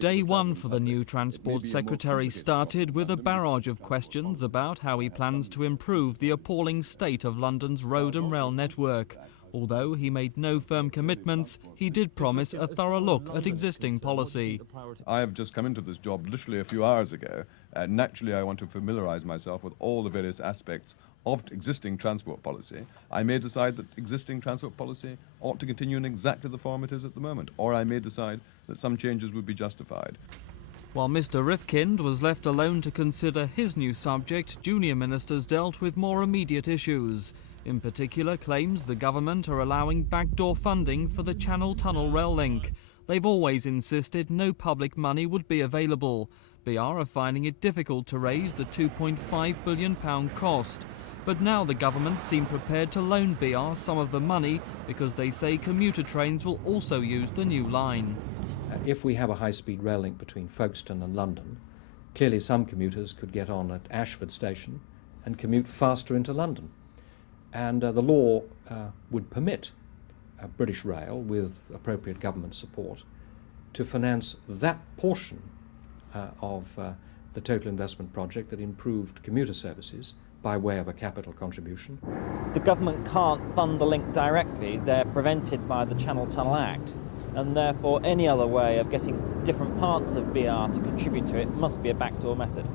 Day one for the new Transport Secretary started with a barrage of questions about how he plans to improve the appalling state of London's road and rail network. Although he made no firm commitments, he did promise a thorough look at existing policy. I have just come into this job literally a few hours ago. Naturally, I want to familiarise myself with all the various aspects of existing transport policy. I may decide that existing transport policy ought to continue in exactly the form it is at the moment, or I may decide that some changes would be justified. While Mr Rifkind was left alone to consider his new subject, junior ministers dealt with more immediate issues. In particular, claims the government are allowing backdoor funding for the Channel Tunnel rail link. They've always insisted no public money would be available. BR are finding it difficult to raise the £2.5 billion cost. But now the government seem prepared to loan BR some of the money because they say commuter trains will also use the new line. If we have a high-speed rail link between Folkestone and London, clearly some commuters could get on at Ashford Station and commute faster into London. And the law would permit British Rail, with appropriate government support, to finance that portion of the total investment project that improved commuter services by way of a capital contribution. The government can't fund the link directly. They're prevented by the Channel Tunnel Act, and therefore any other way of getting different parts of BR to contribute to it must be a backdoor method.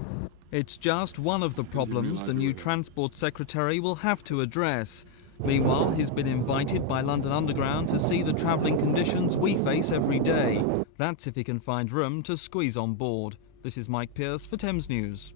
It's just one of the problems the new Transport Secretary will have to address. Meanwhile, he's been invited by London Underground to see the travelling conditions we face every day. That's if he can find room to squeeze on board. This is Mike Pearce for Thames News.